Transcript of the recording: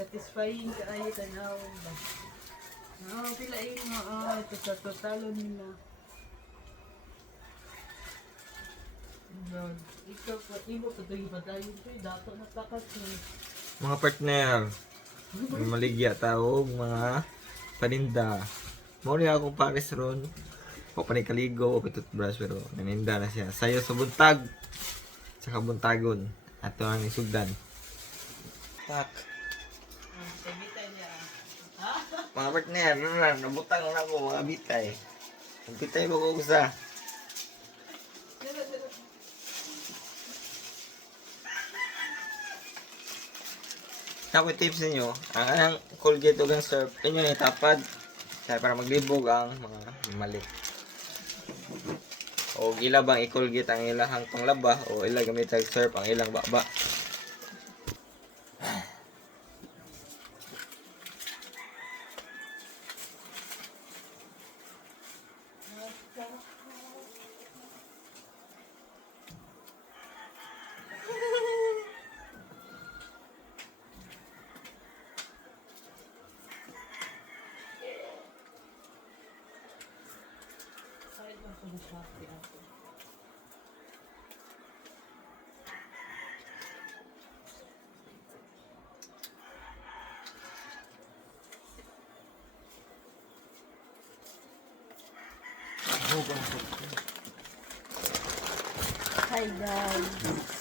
satisfying kaayo tanawon ba. Pilain mo ito sa totalo nila. Ikaw pa, imo pa ito yung padayon ko, dato natakas mo. Mga partner, maligya tao, mga paninda. Muna akong pares ron. O panikaligo, o toothbrush, pero naninda na siya. Sayo sa buntag, sa kabuntagon. Ato ang isugdan. Tak. Sabita niya. Mga partner, nabutang na ako mga bitay. Ang bitay mo ko sa. Ako tips ninyo, ang anang Colgate o ang surf, inyo na itapad kaya para maglibog ang mga mali. O ila bang i-Colgate ang ilahang tong laba o ila gamit ang surf ang ilang baba. Hi guys.